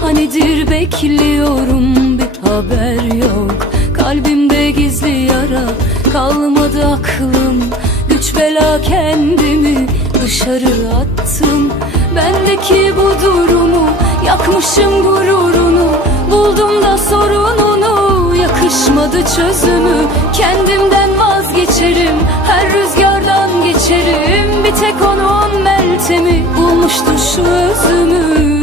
Hanidir bekliyorum. Bir haber yok. Kalbimde gizli yara kalmadı aklım. Güç bela kendimi dışarı attım. Bendeki bu durumu yakmışım gururunu. Buldum da sorununu yakışmadı çözümü. Kendimden vazgeçerim her rüzgardan geçerim. Bir tek onun meltemi bulmuştu şu özümü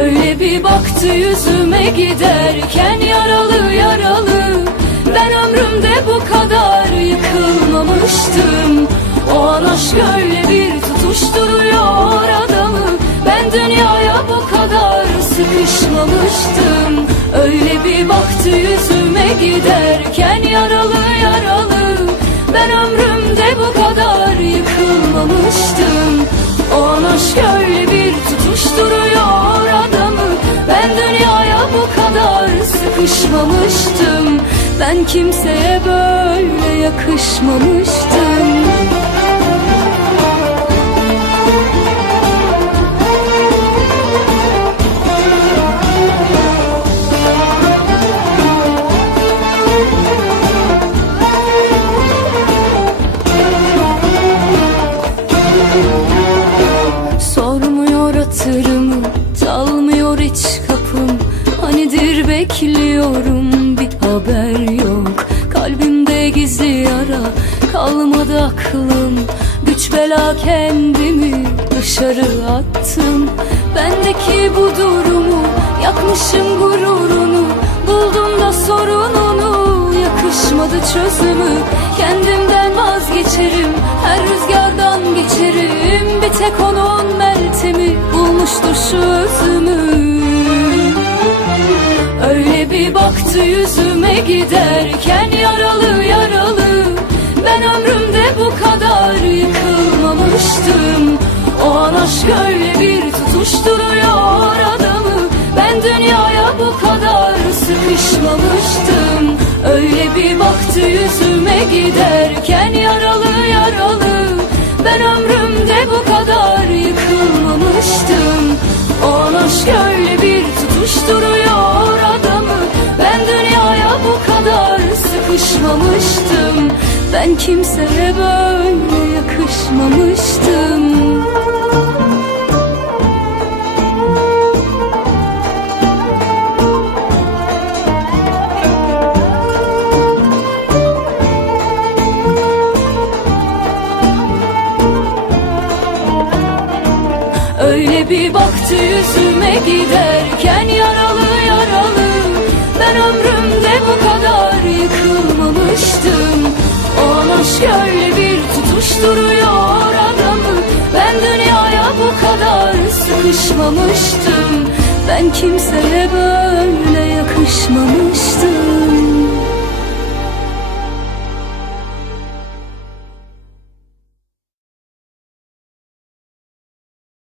Öyle bir baktı yüzüme giderken yaralı yaralı. Ben ömrümde bu kadar yıkılmamıştım. O an aşk öyle bir tutuşturuyor adamı Ben dünyaya bu kadar sıkışmamıştım. Öyle bir baktı yüzüme giderken yaralı yaralı. Ben ömrümde bu kadar yıkılmamıştım. O an aşk öyle sıkışmamıştım Ben kimseye böyle yakışmamıştım bekliyorum bir haber yok. Kalbimde gizli yara Kalmadı aklım. Güç bela kendimi dışarı attım. Bendeki bu durumu Yakmışım gururunu. Buldum da sorununu Yakışmadı çözümü. Kendimden vazgeçerim Her rüzgardan geçerim. Bir tek onun bir baktı yüzüme giderken Yaralı yaralı. Ben ömrümde bu kadar yıkılmamıştım. O an aşk öyle bir tutuşturuyor adamı. Ben dünyaya bu kadar sıkışmamıştım. Öyle bir baktı yüzüme giderken Yaralı yaralı. Ben ömrümde bu kadar yıkılmamıştım. O an aşk öyle bir tutuşturuyor sıkışmamıştım Ben kimseye böyle yakışmamıştım. Öyle bir baktı yüzüme giderken bir tutuşturuyor adamı. Ben dünyaya bu kadar sıkışmamıştım. Ben kimseye böyle yakışmamıştım